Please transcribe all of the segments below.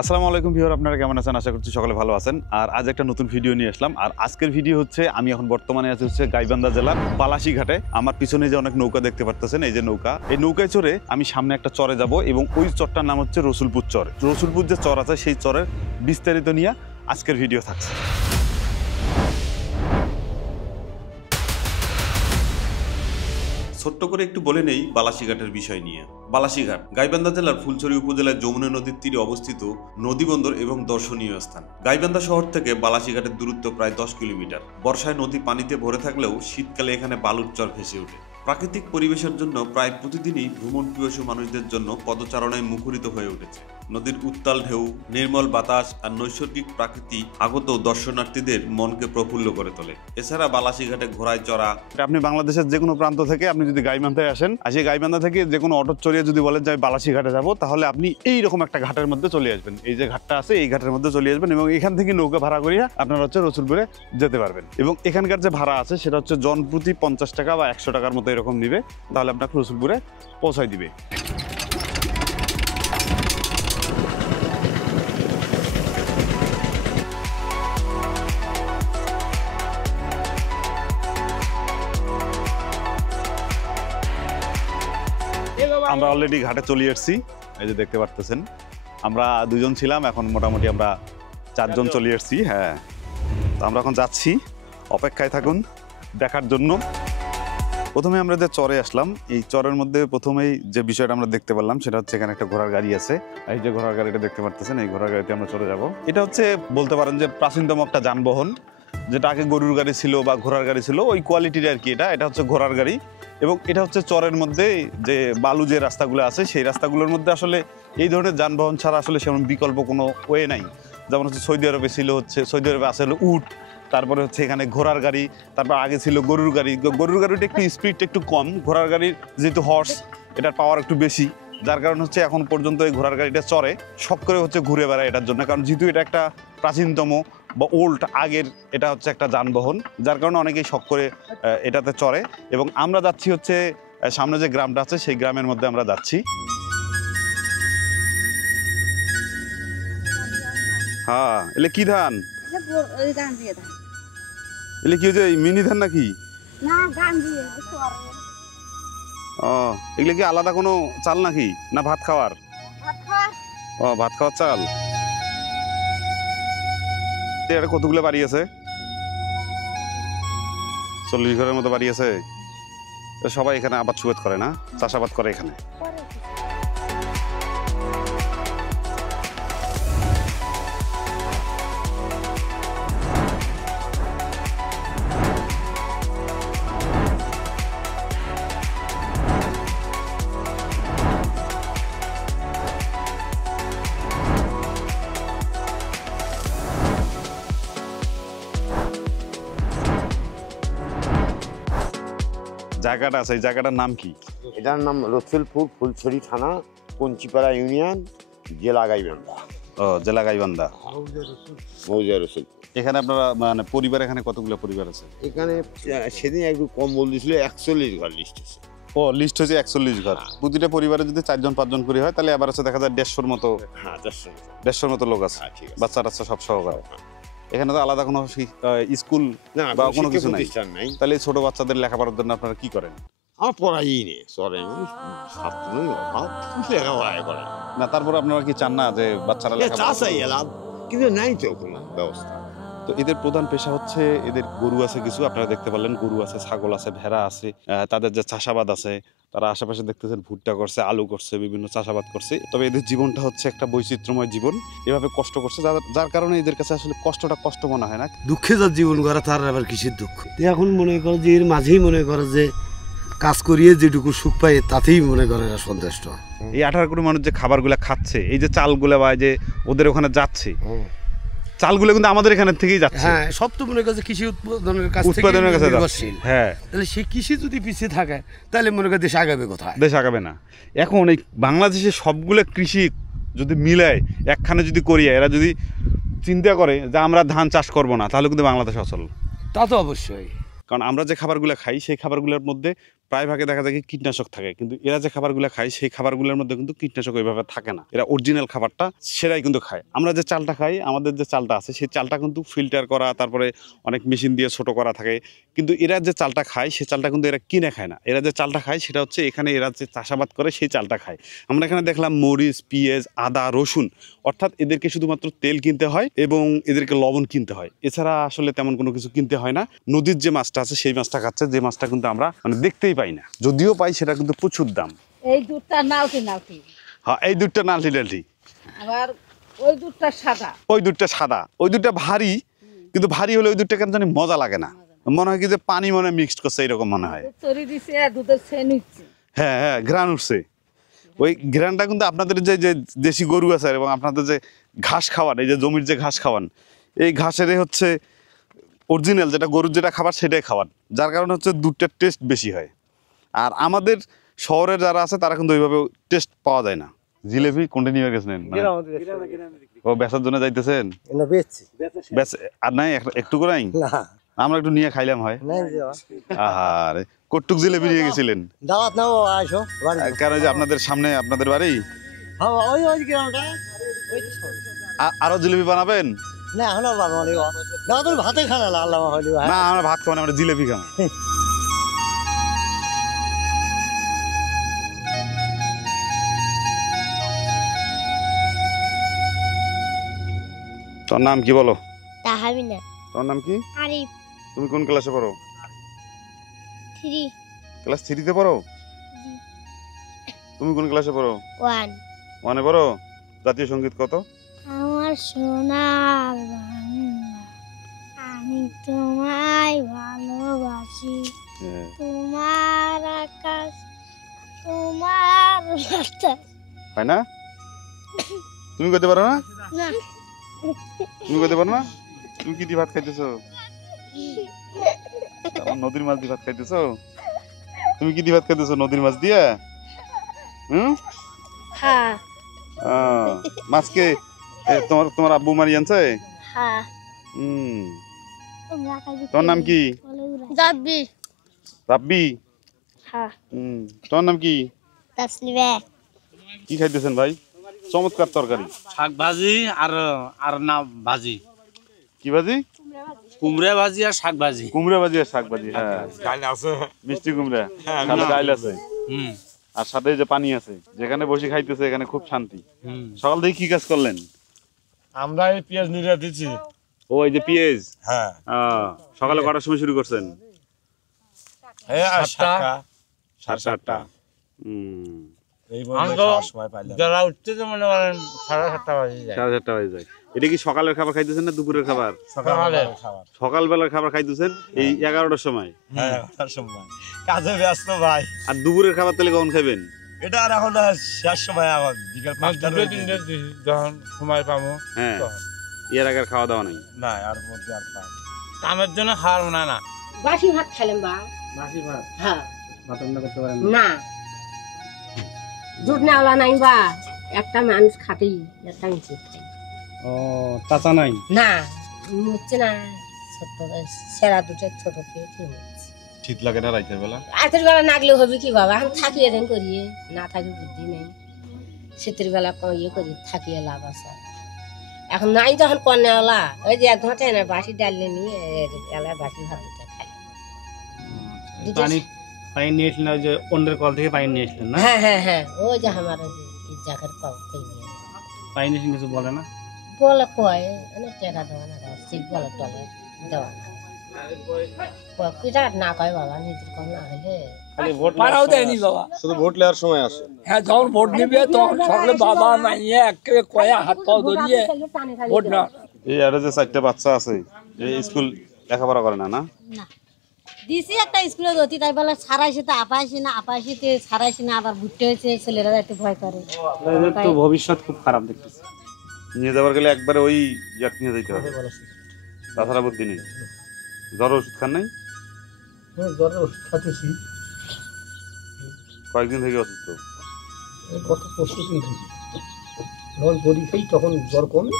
আসসালামু আলাইকুম ভিউয়ার, আপনারা কেমন আছেন? আশা করছি সকলে ভালো আছেন। আর আজ একটা নতুন ভিডিও নিয়ে আসলাম। আর আজকের ভিডিও হচ্ছে আমি এখন বর্তমানে আছি হচ্ছে গাইবান্ধা জেলার বালাসী ঘাটে। আমার পিছনে যে অনেক নৌকা দেখতে পারতেছেন, এই যে নৌকা, এই নৌকায় চড়ে আমি সামনে একটা চরে যাব এবং ওই চরটার নাম হচ্ছে রসুলপুর চর। রসুলপুর যে চর আছে সেই চরের বিস্তারিত নিয়ে আজকের ভিডিও থাকছে। ছোট্ট করে একটু বলে নেই বালাসীঘাটের বিষয় নিয়ে। বালাসীঘাট গাইবান্ধা জেলার ফুলছড়ি উপজেলার যমুনা নদীর তীরে অবস্থিত নদীবন্দর এবং দর্শনীয় স্থান। গাইবান্ধা শহর থেকে বালাসীঘাটের দূরত্ব প্রায় 10 কিলোমিটার। বর্ষায় নদী পানিতে ভরে থাকলেও শীতকালে এখানে বালুর চর ভেসে ওঠে। প্রাকৃতিক পরিবেশের জন্য প্রায় প্রতিদিনই ভ্রমণ পিপাসু মানুষদের জন্য পদচারণায় মুখরিত হয়ে উঠেছে। নদীর উত্তাল ঢেউ, নির্মল বাতাস আর নৈসর্গিক প্রাকৃতি আগত দর্শনার্থীদের মনকে প্রফুল্ল করে তোলে। এছাড়া বালাসীঘাটে ঘোড়ায় চড়া, আপনি বাংলাদেশের যে কোনো প্রান্ত থেকে আপনি যদি গাইবান্ধায় আসেন, গাইবান্ধা থেকে যে কোনো অটো চড়িয়ে যদি বলেন যে আমি বালাসীঘাটে যাবো, তাহলে আপনি এইরকম একটা ঘাটের মধ্যে চলে আসবেন। এই যে ঘাটটা আছে এই ঘাটের মধ্যে চলে আসবেন এবং এখান থেকে নৌকা ভাড়া করিয়া আপনারা হচ্ছে রসুলপুরে যেতে পারবেন। এবং এখানকার যে ভাড়া আছে সেটা হচ্ছে জনপ্রতি 50 টাকা বা 100 টাকার মতো এরকম নিবে, তাহলে আপনাকে রসুলপুরে পৌঁছায় দিবে। আমরা অলরেডি ঘাটে চলে এসেছি, এই যে দেখতে পারতেছেন। আমরা দুজন ছিলাম, এখন মোটামুটি আমরা 4 জন চলে এসেছি। হ্যাঁ, তো আমরা এখন যাচ্ছি, অপেক্ষায় থাকুন দেখার জন্য। প্রথমে আমরা যে চরে আসলাম, এই চরের মধ্যে প্রথমেই যে বিষয়টা আমরা দেখতে পারলাম সেটা হচ্ছে এখানে একটা ঘোড়ার গাড়ি আছে। এই যে ঘোড়ার গাড়িটা দেখতে পারতেছেন, এই ঘোড়ার গাড়িতে আমরা চলে যাব। এটা হচ্ছে বলতে পারেন যে প্রাচীনতম একটা যানবাহন, যেটা আগে গরুর গাড়ি ছিল বা ঘোড়ার গাড়ি ছিল, ওই কোয়ালিটির আর কি। এটা হচ্ছে ঘোড়ার গাড়ি এবং এটা হচ্ছে চরের মধ্যে যে বালু যে রাস্তাগুলো আছে সেই রাস্তাগুলোর মধ্যে আসলে এই ধরনের যানবাহন ছাড়া আসলে সেমন বিকল্প কোনো ওয়ে নাই। যেমন হচ্ছে সৌদি আরবে ছিল হচ্ছে, সৌদি আরবে আছে হলো উট, তারপরে হচ্ছে এখানে ঘোড়ার গাড়ি, তারপর আগে ছিল গরুর গাড়ি। গরুর গাড়িটা একটু স্পিডটা একটু কম, ঘোড়ার গাড়ির যেহেতু হর্স, এটার পাওয়ার একটু বেশি, যার কারণে হচ্ছে এখন পর্যন্ত এই ঘোড়ার গাড়িটা চড়ে শখ করে হচ্ছে ঘুরে বেড়ায় এটার জন্য। কারণ যেহেতু এটা একটা প্রাচীনতম বা ওল্ড আগের এটা হচ্ছে একটা যানবাহন, যার কারণে অনেকেই শখ করে এটাতে চড়ে। এবং আমরা যাচ্ছি হচ্ছে সামনে যে গ্রামটা আছে সেই গ্রামের মধ্যে আমরা যাচ্ছি। হ্যাঁ, এলে কি ধান? এলে কি হচ্ছে, মিনি ধান নাকি? ও, এগুলো কি আলাদা কোনো চাল নাকি, না ভাত খাওয়ার? ও, ভাত খাওয়ার চাল। এটা কতগুলো বাড়ি আছে? 40 ঘরের মতো বাড়ি আছে। সবাই এখানে আবাদ সুবাদ করে না, চাষাবাদ করে এখানে। জায়গাটা আছে, এই জায়গাটার নাম কি? এটার নাম রসুলপুর, ফুলছড়ি থানা, কঞ্চিপাড়া ইউনিয়ন, জেলা গাইবান্ধা। ও, জেলা গাইবান্ধা, মৌজা রসুল। এখানে আপনারা মানে পরিবার, এখানে কতগুলো পরিবার আছে? এখানে সেদিন একটু কম বলছিল, 41 ঘর লিস্ট আছে। ও, লিস্ট হয়েছে 41 ঘর। প্রতিটা পরিবারে যদি 4 জন 5 জন করে হয়, তাহলে আবার হচ্ছে দেখা যায় 150-র মতো। হ্যাঁ, 150-র মতো লোক আছে, বাচ্চা টাচ্চা সব সহকারে। এখানে তো আলাদা কোনো স্কুল বা কোনো কিছু নাই। তাহলে ছোট বাচ্চাদের লেখাপড়ার জন্য আপনারা কি করেন? আমার পড়াই নেই, চলে লেখাপড়ায় করে না, তারপর আপনারা কি চান না যে বাচ্চারা চাষাই এলাম, কিন্তু নাই তো কোনো ব্যবস্থা। তো এদের প্রধান পেশা হচ্ছে, এদের গরু আছে কিছু, আপনারা দেখতে পারলেন, গরু আছে, ছাগল আছে, ভেড়া আছে। তাদের যে চাষাবাদ আছে, তারা আশেপাশে দেখতেছেন ভুট্টা করছে, আলু করছে, বিভিন্ন চাষাবাদ করছে। তবে এদের জীবনটা হচ্ছে একটা বৈচিত্র্যময় জীবন, এভাবে কষ্ট করছে, যার কারণে এদের কাছে আসলে কষ্টটা কষ্ট মনে হয় না। দুঃখে যার জীবন করা, তার আবার কিসের দুঃখ? এখন মনে করো যে এর মাঝেই মনে করো যে কাজ করিয়ে যেটুকু সুখ পায় তাতেই মনে করে এরা সন্তুষ্ট। এই 18 কোটি মানুষ যে খাবারগুলা খাচ্ছে, এই যে চালগুলা বা যে ওদের ওখানে যাচ্ছে, চালগুলো কিন্তু আমাদের এখানে থেকেই যাচ্ছে। হ্যাঁ, সব তো মনে করছে কৃষি উৎপাদনের কাছে নির্ভরশীল। হ্যাঁ, তাহলে সেই কৃষি যদি পিছিয়ে থাকে তাহলে মনে করে দেশ আগাবে কোথায়? দেশ আগাবে না। এখন এই বাংলাদেশে সবগুলো কৃষি যদি মিলায় একখানে যদি করিয়া, এরা যদি চিন্তা করে যে আমরা ধান চাষ করব না, তাহলে কিন্তু বাংলাদেশ অচল। তা তো অবশ্যই। কারণ আমরা যে খাবারগুলো খাই সেই খাবারগুলোর মধ্যে প্রায় ভাগে দেখা যায় কি কীটনাশক থাকে, কিন্তু এরা যে খাবারগুলো খায় সেই খাবারগুলোর মধ্যে কিন্তু কীটনাশক ওইভাবে থাকে না। এরা অরিজিনাল খাবারটা সেরাই কিন্তু খায়। আমরা যে চালটা খাই, আমাদের যে চালটা আছে সেই চালটা কিন্তু ফিল্টার করা, তারপরে অনেক মেশিন দিয়ে ছোট করা থাকে, কিন্তু এরা যে চালটা খায় সেই চালটা কিন্তু এরা কিনে খায় না। এরা যে চালটা খায় সেটা হচ্ছে এখানে এরা যে চাষাবাদ করে সেই চালটা খায়। আমরা এখানে দেখলাম মরিচ, পেঁয়াজ, আদা, রসুন, অর্থাৎ এদেরকে শুধুমাত্র তেল কিনতে হয় এবং এদেরকে লবণ কিনতে হয়, এছাড়া আসলে তেমন কোনো কিছু কিনতে হয় না। নদীর যে মাছটা আছে সেই মাছটা খাচ্ছে, যে মাছটা কিন্তু আমরা মানে দেখতেই পাই না, যদিও পাই সেটা কিন্তু প্রচুর দাম। এই দুধটা নালটি নালটি, হ্যাঁ, এই দুধটা নালটি ডালটি, আবার ওই দুধটা সাদা। ওই দুধটা সাদা, ওই দুধটা ভারী, কিন্তু ভারী হলে ওই দুধটা কেন জানি মজা লাগে না, মনে হয় কি যে পানি মনে মিক্সড করছে এরকম মনে হয়। দুধ চড়ি দিছে আর দুধের সেন উঠছে। হ্যাঁ হ্যাঁ, ঘ্রাণ উঠছে। ওই ঘ্রাণটা কিন্তু আপনাদের যে যে দেশি গরু আছে এবং আপনাদের যে ঘাস খাওয়ান, এই যে জমির যে ঘাস খাওয়ান, এই ঘাসেরই হচ্ছে অরিজিনাল যেটা গরুর যেটা খাবার সেটাই খাওয়ান, যার কারণে হচ্ছে দুধটার টেস্ট বেশি হয়। আর আমাদের শহরের যারা আছে তারা কিন্তু ওইভাবে টেস্ট পাওয়া যায় না। জিলেপি কোনটা নিয়ে গেছিলেন? ও বেচার জন্য যাইতেছেন? আর নাই একটু করে নাই, আমরা একটু নিয়ে খাইলাম হয়। আরে কটুক জিলেপি নিয়ে গেছিলেন? দাওয়াত নাও আইসো কারণ যে আপনাদের সামনে আপনাদের বাড়ি, হ্যাঁ ওই ওই গ্রামটা আরো জিলেপি বানাবেন? না এখন আর বানো লিগো দাও তুমি ভাতে খানা না আল্লাহ হইলো না, আমরা ভাত খাবো না, আমরা জিলেপি খাবো। তোর নাম কি বলো? তাহাবিনা তোর নাম কি? আরিফ তুমি কোন ক্লাসে পড়ো? 3 ক্লাস 3-তে পড়ো? তুমি কোন ক্লাসে পড়ো? 1 মনে পড়ো? জাতীয় সঙ্গীত কত? আমার সোনার বাংলা, আমি তোমায় ভালোবাসি, তোমার আকাশ তোমার বাতাস। হয় না? তুমি করতে পারো না? না তুমি করতে পারো না? তুমি কি দিয়ে ভাত খাইতেছো? নদীর মাছ দিয়ে ভাত খাইতেছো? তুমি কি দিয়ে ভাত খাইতেছো? নদীর মাছ দিয়ে? হ্যাঁ মাছকে তোমার তোমার আব্বু মারি আনছে? হ্যাঁ তোমার নাম কি? যাবি? রাব্বি? হ্যাঁ তোমার নাম কি? তাসলিমা। কি খাইতেছেন ভাই? চমৎকার তরকারি। শাক ভাজি আর আর না ভাজি। কি ভাজি? কুমড়া ভাজি আর শাক ভাজি। কুমড়া ভাজি আর শাক ভাজি। হ্যাঁ, ডাল আছে, মিষ্টি কুমড়া, সাথে ডাল আছে, আর সাথে যে পানি আছে। যেখানে বসে খাইতেছে এখানে খুব শান্তি। সকাল থেকে কি কাজ করলেন? আমরা এই পেঁয়াজ নিয়ে দিচ্ছি। ও এই যে পেঁয়াজ। হ্যাঁ সকালে কটার সময় শুরু করছেন? এই 7:30। এই বলে খাওয়ার সময় পাইলাম। যারা উঠতে তো মনে করেন 7:30 বাজে যায়। 7:30 বাজে যায়। এটা কি সকালের খাবার খাইতেছেন না দুপুরের খাবার? সকালের খাবার। সকালবেলার খাবার খাইতেছেন এই 11টার সময়। হ্যাঁ ওটার সময় কাজে ব্যস্ত ভাই। আর দুপুরের খাবার তাহলে কখন খাবেন? এটা আর এখন শেষ সময়, এখন বিকেল 5টা যখন সময় পাবো। হ্যাঁ, এর আগে আর খাওয়া দাওয়া নাই? না আর মধ্যে আর খাওয়া। কামের জন্য খাওয়ার না। বাসি ভাত খাইলাম বা। বাসি ভাত? হ্যাঁ ভাত রান্না করতে পারেন না, দুধ নেওয়া নাই বা, একটা মানুষ খাতেই একটা নিচে খাই। ও চাচা নাই? না হচ্ছে না, ছোট সেরা দুটো ছোট খেয়ে শীত লাগে না রাতের বেলা? রাতের বেলা নাগলে হবে কি বাবা, এখন থাকি এদিন করিয়ে না থাকি বুদ্ধি নেই, শীতের বেলা ইয়ে করি থাকিয়ে লাভ আছে। এখন নাই যখন কন্যাওয়ালা ওই যে 1 ঘন্টা না বাসি ডাললে নিয়ে এলায় বাসি ভাত দুটো খাই। পানি পানি নিয়েছিলেন ওই যে অন্যের কল থেকে পানি নিয়েছিলেন না? হ্যাঁ হ্যাঁ হ্যাঁ, ওই যে আমার ওই যে জায়গার কল থেকে নিয়ে পানি নিয়েছিলেন, কিছু বলে না? বলে কয় অনেক টাকা দেওয়া না, ঠিক বলে টলে দেওয়া না, কিটা না কয় বাবা, নিজের কম না হলে পাড়াও দেয়নি বাবা, শুধু ভোট নেওয়ার সময় আসে। হ্যাঁ যখন ভোট নিবে তখন সকলে বাবা মাইয়ে একে কয়া হাত পাও ধরিয়ে ভোট না। এই আরে যে 4টা বাচ্চা আছে, এই স্কুল লেখাপড়া করে না? না দিছি একটা স্কুলে দতি, তাই বলে ছাড়াইছে তো আপাইছি না, আপাইছিতে ছাড়াইছি না, আবার ভুট্টে হয়েছে, ছেলেরা যাইতে ভয় করে। এদের তো ভবিষ্যৎ খুব খারাপ দেখতেছি। নিয়ে যাবার গেলে একবারে ওই ইয়াক নিয়ে যাইতে হবে, তাছাড়া বুদ্ধি নেই। জ্বর ওষুধ খান নাই? জ্বরের ওষুধ খাতেছি কয়েকদিন থেকে অসুস্থ? গত পরশু দিন থেকে যখন বড়ি খাই তখন জ্বর কমে,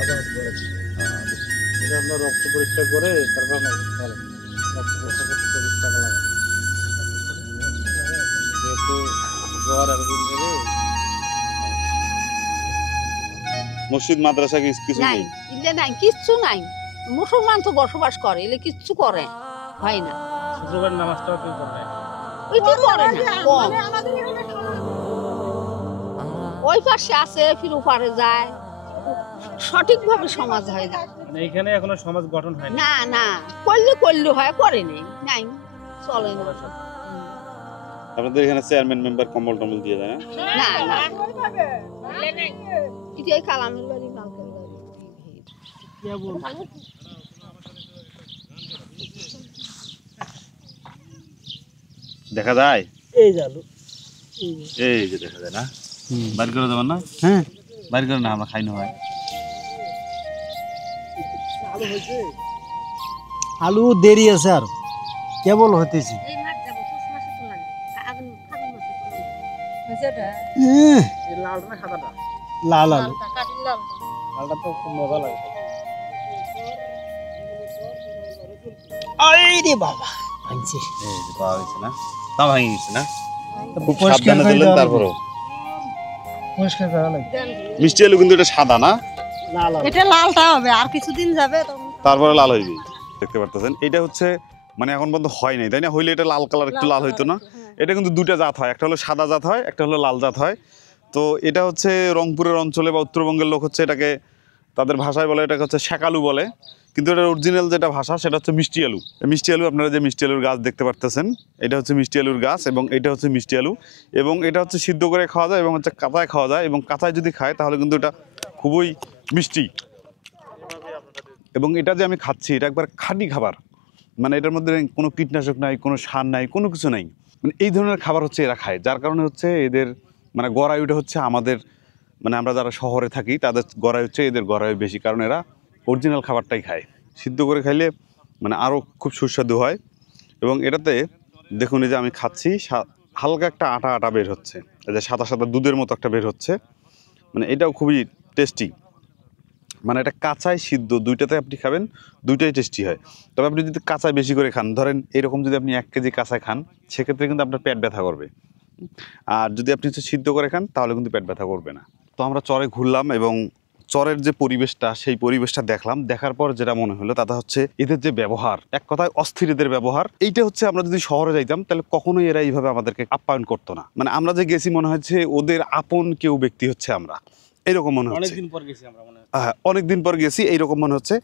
আবার জ্বর আছে। আপনার রক্ত পরীক্ষা করে তারপর রক্ত পরীক্ষা করতে তো জ্বর এতদিন থেকে। মসজিদ মাদ্রাসা কিছু নাই নেই? ইলে নাই, কিচ্ছু নাই। মুসলমান তো বসবাস করে, এলে কিচ্ছু করে হয় না। শুক্রবার নামাজটাও কেউ করে না। ওইটি করে না, কম। ওই পাশে আছে, ফির ওপারে যায়, সঠিকভাবে সমাজ হয় না। মানে এইখানে এখনো সমাজ গঠন হয়নি। না না, করলে হয়, করে নেই, নাই, চলে না। আপনাদের এখানে চেয়ারম্যান মেম্বার কম্বল টম্বল দিয়ে দেয় না? না না, এটাই কালামের বাড়ি, মালকের বাড়ি। দেখা যায়? এই জানো এই যে দেখা যায় না? বাইর করে দেবেন না? হ্যাঁ বাইর করে না, আমরা খাই না হয়। আলু দেরি আছে আর কেবল হইতেছে। এই মাছ যাবো, পুষ মাসে তোলা নেই, ফাগুন মাসে তোলা নেই। এই লালটা না সাদাটা? লাল আলু লালটা তো খুব মজা লাগে। আরে বাবা ভাঙছে। এই যে পাওয়া গেছে না? তা ভাঙি গেছে না? খুব পরিষ্কার সাবধানে করে দিলেন দেওয়া তারপরেও। পরিষ্কার করা লাগে। মিষ্টি আলু কিন্তু এটা সাদা না? লাল আলু। এটা লালটা হবে, আর কিছুদিন যাবে তখন। তারপরে লাল হয়ে যাবে। দেখতে পারতেছেন এটা হচ্ছে মানে এখন পর্যন্ত হয় নাই, তাই না? হইলে এটা লাল কালার, একটু লাল হইতো না? এটা কিন্তু দুটা জাত হয়, একটা হলো সাদা জাত হয়, একটা হলো লাল জাত হয়। তো এটা হচ্ছে রংপুরের অঞ্চলে বা উত্তরবঙ্গের লোক হচ্ছে এটাকে, তাদের ভাষায় বলে এটাকে হচ্ছে শেকালু বলে, কিন্তু এটার অরিজিনাল যেটা ভাষা সেটা হচ্ছে মিষ্টি আলু। মিষ্টি আলু, আপনারা যে মিষ্টি আলুর গাছ দেখতে পারতেছেন, এটা হচ্ছে মিষ্টি আলুর গাছ এবং এটা হচ্ছে মিষ্টি আলু। এবং এটা হচ্ছে সিদ্ধ করে খাওয়া যায় এবং হচ্ছে কাঁচায় খাওয়া যায়, এবং কাঁচায় যদি খায় তাহলে কিন্তু এটা খুবই মিষ্টি। এবং এটা যে আমি খাচ্ছি এটা একবার খাঁটি খাবার, মানে এটার মধ্যে কোনো কীটনাশক নাই, কোনো সার নাই, কোনো কিছু নাই। মানে এই ধরনের খাবার হচ্ছে এরা খায়, যার কারণে হচ্ছে এদের মানে গড়ায়ুটা হচ্ছে আমাদের, মানে আমরা যারা শহরে থাকি তাদের গড়াই হচ্ছে, এদের গড়াই বেশি, কারণ এরা অরিজিনাল খাবারটাই খায়। সিদ্ধ করে খাইলে মানে আরও খুব সুস্বাদু হয়। এবং এটাতে দেখুন এই যে আমি খাচ্ছি, হালকা একটা আটা আটা বের হচ্ছে, এই যে সাদা সাদা দুধের মতো একটা বের হচ্ছে, মানে এটাও খুবই টেস্টি। মানে এটা কাঁচায় সিদ্ধ দুইটাতে আপনি খাবেন, দুইটাই টেস্টি হয়। তবে আপনি যদি কাঁচায় বেশি করে খান, ধরেন এরকম যদি আপনি 1 কেজি কাঁচায় খান, সেক্ষেত্রে কিন্তু আপনার পেট ব্যথা করবে। আর যদি আপনি হচ্ছে সিদ্ধ করে খান তাহলে কিন্তু পেট ব্যথা করবে না। তো আমরা চরে ঘুরলাম এবং চরের যে পরিবেশটা, সেই পরিবেশটা দেখলাম। দেখার পর যেটা মনে হলো তাতে হচ্ছে এদের যে ব্যবহার, এক কথায় অস্থির এদের ব্যবহার। এইটা হচ্ছে আমরা যদি শহরে যাইতাম তাহলে কখনোই এরা এইভাবে আমাদেরকে আপ্যায়ন করতো না। মানে আমরা যে গেছি মনে হচ্ছে ওদের আপন কেউ ব্যক্তি হচ্ছে আমরা, এরকম মনে হচ্ছে। অনেকদিন পর গেছি আমরা, মনে হয়। হ্যাঁ, অনেকদিন পর গেছি, এইরকম মনে হচ্ছে।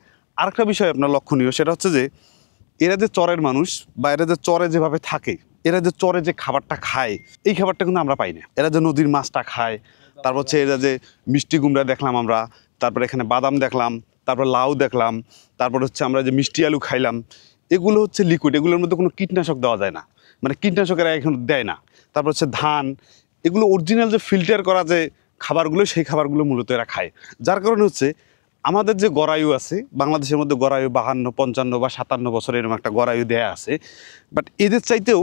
আরেকটা বিষয় আপনার লক্ষণীয়, সেটা হচ্ছে যে এরা যে চরের মানুষ বা এরা যে চরে যেভাবে থাকে, এরা যে চরে যে খাবারটা খায়, এই খাবারটা কিন্তু আমরা পাই না। এরা যে নদীর মাছটা খায়, তারপর হচ্ছে এরা যে মিষ্টি কুমড়া দেখলাম আমরা, তারপর এখানে বাদাম দেখলাম, তারপর লাউ দেখলাম, তারপর হচ্ছে আমরা যে মিষ্টি আলু খাইলাম, এগুলো হচ্ছে লিকুইড, এগুলোর মধ্যে কোনো কীটনাশক দেওয়া যায় না, মানে কীটনাশকেরা এখন দেয় না। তারপর হচ্ছে ধান, এগুলো অরিজিনাল যে ফিল্টার করা যে খাবারগুলো, সেই খাবারগুলো মূলত এরা খায়। যার কারণে হচ্ছে আমাদের যে গড়ায়ু আছে, বাংলাদেশের মধ্যে গড়ায়ু 52, 55 বা 57 বছর এরকম একটা গড়ায়ু দেয়া আছে, বাট এদের চাইতেও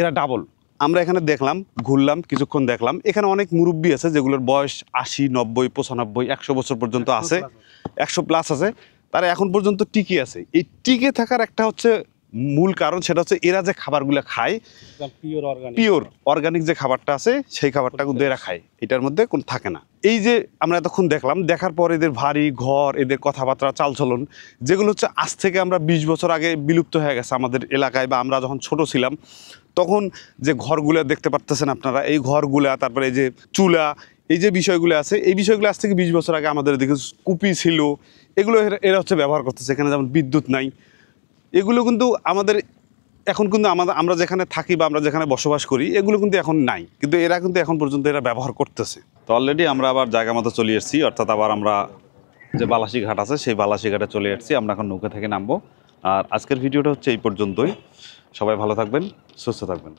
এরা ডাবল। আমরা এখানে দেখলাম, ঘুরলাম, কিছুক্ষণ দেখলাম, এখানে অনেক মুরব্বি আছে যেগুলোর বয়স 80, 90, 95, 100 বছর পর্যন্ত আছে, 100 প্লাস আছে, তারা এখন পর্যন্ত টিকে আছে। এই টিকে থাকার একটা হচ্ছে মূল কারণ, সেটা হচ্ছে এরা যে খাবারগুলো খায়, পিওর অর্গানিক যে খাবারটা আছে, সেই খাবারটা কিন্তু এরা খায়, এটার মধ্যে কোনো থাকে না। এই যে আমরা এতক্ষণ দেখলাম, দেখার পর এদের বাড়ি ঘর, এদের কথাবার্তা, চালচলন, যেগুলো হচ্ছে আজ থেকে আমরা 20 বছর আগে বিলুপ্ত হয়ে গেছে আমাদের এলাকায়, বা আমরা যখন ছোট ছিলাম তখন যে ঘরগুলো দেখতে পারতেছেন আপনারা, এই ঘরগুলা, তারপরে এই যে চুলা, এই যে বিষয়গুলো আছে, এই বিষয়গুলো আজ থেকে 20 বছর আগে আমাদের দিকে কুপি ছিল, এগুলো এরা হচ্ছে ব্যবহার করতেছে। এখানে যেমন বিদ্যুৎ নাই, এগুলো কিন্তু আমাদের এখন কিন্তু আমরা যেখানে থাকি বা আমরা যেখানে বসবাস করি, এগুলো কিন্তু এখন নাই, কিন্তু এরা কিন্তু এখন পর্যন্ত এরা ব্যবহার করতেছে। তো অলরেডি আমরা আবার জায়গা মতো চলে এসেছি, অর্থাৎ আবার আমরা যে বালাসী ঘাট আছে সেই বালাসী ঘাটে চলে এসেছি। আমরা এখন নৌকা থেকে নামবো। আর আজকের ভিডিওটা হচ্ছে এই পর্যন্তই। সবাই ভালো থাকবেন, সুস্থ থাকবেন।